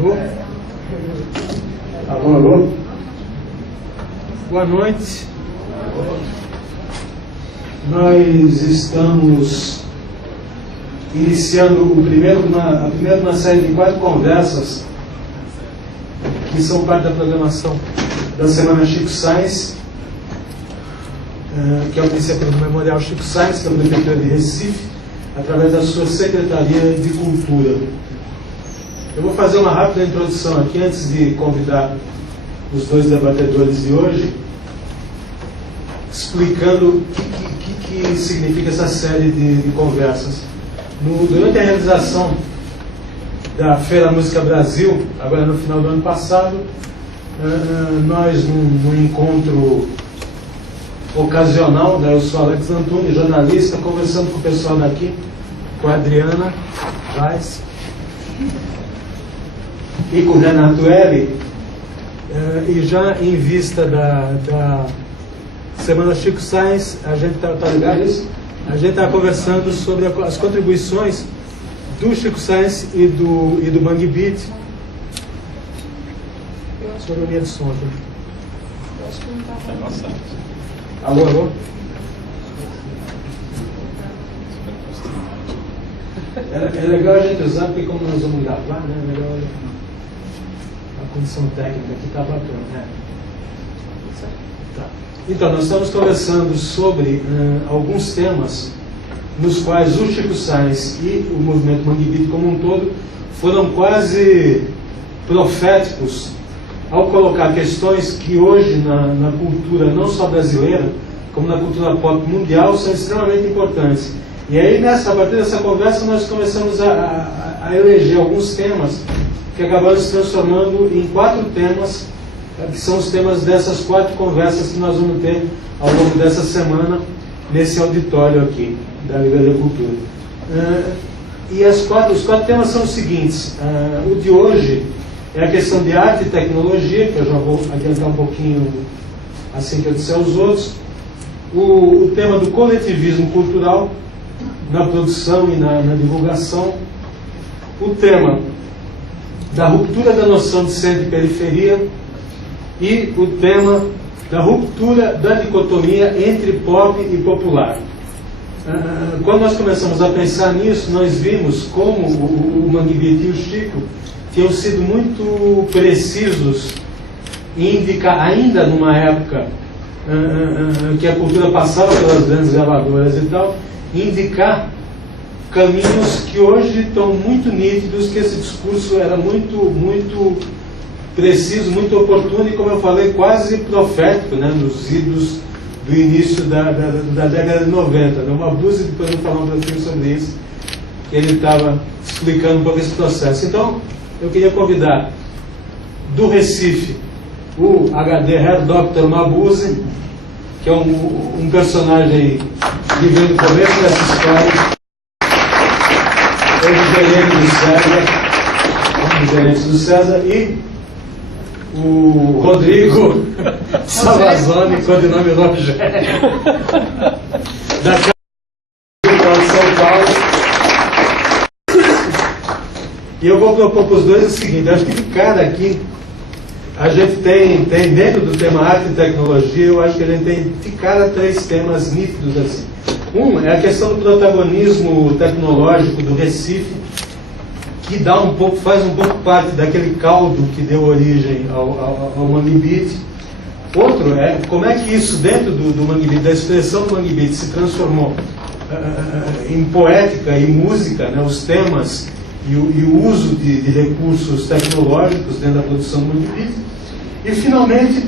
Alô? Alô, alô? Boa noite. Nós estamos iniciando a primeira de uma série de 4 conversas que são parte da programação da Semana Chico Sainz, que é oferecida pelo Memorial Chico Sainz, pela Prefeitura de Recife, através da sua Secretaria de Cultura. Eu vou fazer uma rápida introdução aqui, antes de convidar os 2 debatedores de hoje, explicando o que significa essa série de conversas. Durante a realização da Feira Música Brasil, agora no final do ano passado, nós, num encontro ocasional, né, eu sou Alex Antunes, jornalista, conversando com o pessoal daqui, com a Adriana Vaz e com o Renato Eli, e já em vista da Semana Chico Sainz, a gente está ligado isso? A gente está conversando sobre as contribuições do Chico Sainz e do Mangue Beat. Sobre a linha de som aqui. Eu acho que não está. Alô, alô? É legal a gente usar, porque como nós vamos gravar, né? É legal a condição técnica aqui está bacana, né? Tá. Então, nós estamos conversando sobre alguns temas nos quais o Chico Sainz e o movimento Mangue Beat como um todo foram quase proféticos ao colocar questões que hoje na cultura não só brasileira, como na cultura pop mundial, são extremamente importantes. E aí, a partir dessa conversa, nós começamos a eleger alguns temas que acabaram se transformando em 4 temas, que são os temas dessas 4 conversas que nós vamos ter ao longo dessa semana nesse auditório aqui da Livraria Cultura. E os 4 temas são os seguintes. O de hoje é a questão de arte e tecnologia, que eu já vou adiantar um pouquinho assim que eu disser os outros. O tema do coletivismo cultural na produção e na divulgação. O tema da ruptura da noção de centro e periferia. E o tema da ruptura da dicotomia entre pop e popular. Quando nós começamos a pensar nisso, nós vimos como o Mangue Beat e o Chico tinham sido muito precisos em indicar, ainda numa época que a cultura passava pelas grandes gravadoras e tal, indicar caminhos que hoje estão muito nítidos, que esse discurso era muito preciso, muito oportuno e, como eu falei, quase profético, né, nos idos do início da década de 90. Né? Uma Buse, depois eu vou falar um pouquinho sobre isso, que ele estava explicando um pouco esse processo. Então, eu queria convidar do Recife o HD Herr Dr. Mabuse, que é um personagem que veio do começo dessa história, é um dos gerentes do César, e o Rodrigo Salazone, codinome Rogério, da Casa de São Paulo. E eu vou propor para os dois o seguinte: acho que de cara aqui a gente tem dentro do tema arte e tecnologia, eu acho que a gente tem de cara 3 temas nítidos assim. Um é a questão do protagonismo tecnológico do Recife, que faz um pouco parte daquele caldo que deu origem ao Mangue Beat. Outro é como é que isso dentro do Mangue Beat, da expressão do Mangue Beat, se transformou em poética e música, né, os temas e o uso de recursos tecnológicos dentro da produção do Mangue Beat. E finalmente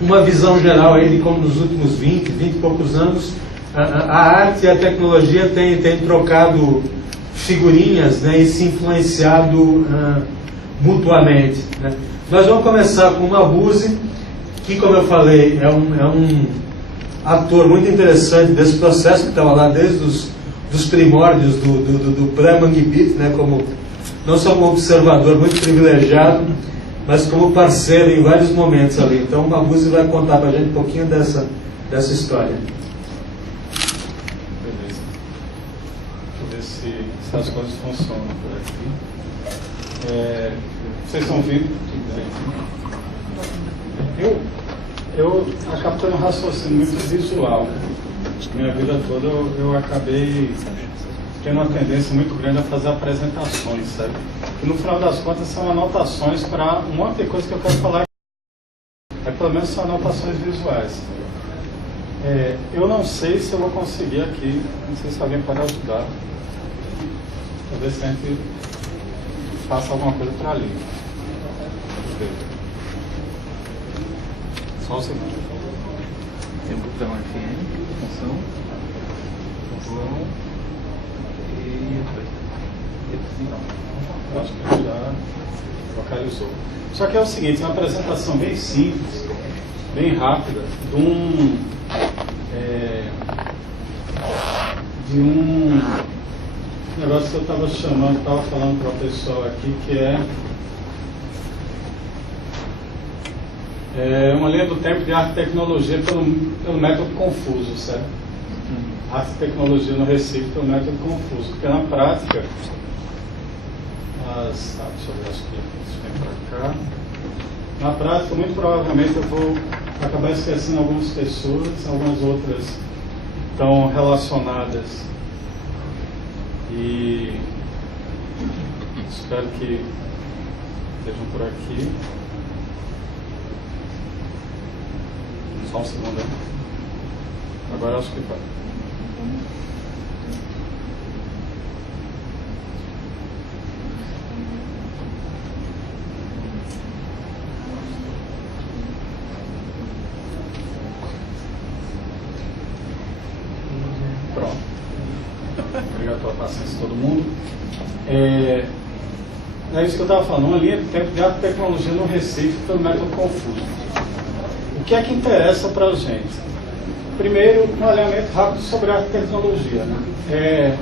uma visão geral aí de como nos últimos 20 e poucos anos a arte e a tecnologia têm trocado figurinhas, né, e se influenciado mutuamente, né. Nós vamos começar com o Mabuse, que, como eu falei, é um ator muito interessante desse processo, que estava lá desde os primórdios do pré-Mangue Beat, né, não só como observador muito privilegiado, mas como parceiro em vários momentos ali. Então o Mabuse vai contar para a gente um pouquinho dessa história. Beleza. Deixa eu ver se se as coisas funcionam por aqui. Vocês estão ouvindo? Eu acabo tendo um raciocínio muito visual. Minha vida toda eu acabei tendo uma tendência muito grande a fazer apresentações, sabe? E no final das contas são anotações para um monte de coisa que eu quero falar. Pelo menos são anotações visuais. Eu não sei se eu vou conseguir aqui, não sei se alguém pode ajudar. Talvez a gente faça alguma coisa para ali. Só um segundo. Tem um botão FM, função, e eu acho que já localizou. Só que é o seguinte, é uma apresentação bem simples, bem rápida, de um negócio que eu estava falando para o pessoal aqui, que é uma linha do tempo de arte e tecnologia pelo método Confuso, certo? Arte e tecnologia no Recife pelo método Confuso, porque na prática, deixa eu ver, acho que isso vem para cá. Na prática, muito provavelmente eu vou acabar esquecendo algumas pessoas, algumas outras estão relacionadas e espero que estejam por aqui. Só um segundo aí. Agora acho que vai. Pronto. Obrigado pela paciência de todo mundo. É isso que eu estava falando, uma linha de tempo de arte e tecnologia no Recife pelo método Confuso. O que é que interessa para a gente? Primeiro, um alinhamento rápido sobre a arte e tecnologia. Né?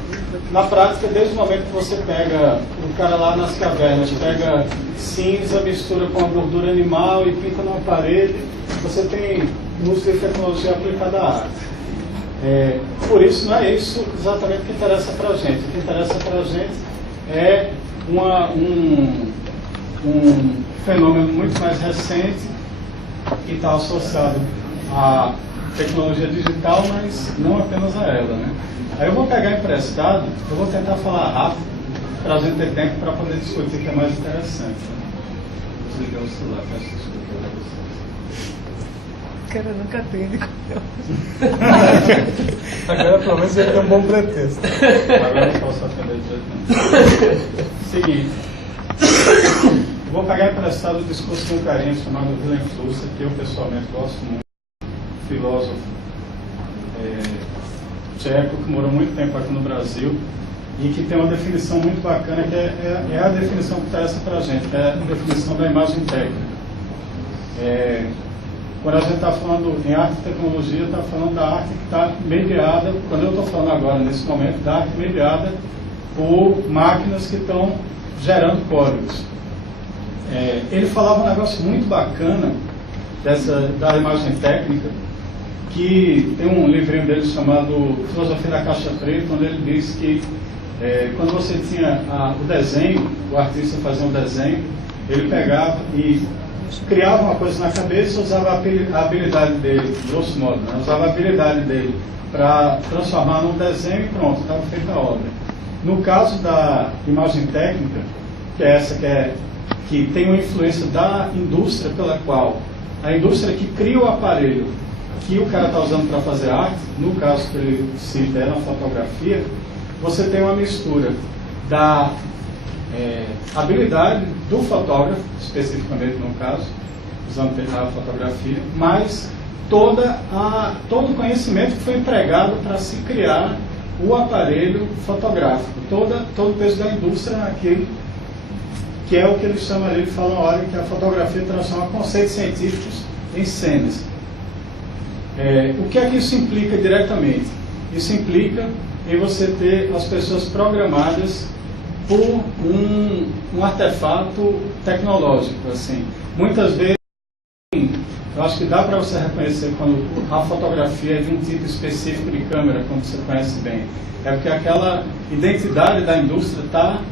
Na prática, desde o momento que você pega o cara lá nas cavernas, pega cinza, mistura com a gordura animal e pinta numa parede, você tem música e tecnologia aplicada à arte. Por isso, não é isso exatamente o que interessa para a gente. O que interessa para a gente é um fenômeno muito mais recente que está associado à tecnologia digital, mas não apenas a ela. Né? Aí eu vou pegar emprestado, eu vou tentar falar rápido para a gente ter tempo para poder discutir, que é mais interessante. Né? Vou desligar o celular para discutir para vocês. Cara, nunca atende. Agora pelo menos ele tem um bom pretexto. Agora eu não posso atender de jeito nenhum. Seguinte. Vou pegar emprestado o discurso de um carinha chamado Willem Flusser, que eu pessoalmente gosto muito. Filósofo tcheco, que morou muito tempo aqui no Brasil e que tem uma definição muito bacana, que é a definição que interessa para a gente, que é a definição da imagem técnica. Quando a gente está falando em arte e tecnologia, está falando da arte que está mediada, quando eu estou falando agora, nesse momento, da arte mediada por máquinas que estão gerando códigos. Ele falava um negócio muito bacana da imagem técnica, que tem um livrinho dele chamado Filosofia da Caixa Preta, onde ele diz que quando você tinha o desenho, o artista fazia um desenho, ele pegava e criava uma coisa na cabeça, usava a habilidade dele, grosso modo, né? Usava a habilidade dele para transformar num desenho e pronto, estava feita a obra. No caso da imagem técnica, que é essa que tem uma influência da indústria, pela qual a indústria que cria o aparelho que o cara está usando para fazer arte, no caso que ele cita é na fotografia, você tem uma mistura da habilidade do fotógrafo, especificamente no caso, usando a fotografia, mas todo o conhecimento que foi empregado para se criar o aparelho fotográfico, todo o peso da indústria naquele, que é o que eles chamam ali, falam a hora que a fotografia transforma conceitos científicos em cenas. O que é que isso implica diretamente? Isso implica em você ter as pessoas programadas por um artefato tecnológico. Assim. Muitas vezes Eu acho que dá para você reconhecer quando a fotografia é de um tipo específico de câmera, quando você conhece bem. É porque aquela identidade da indústria está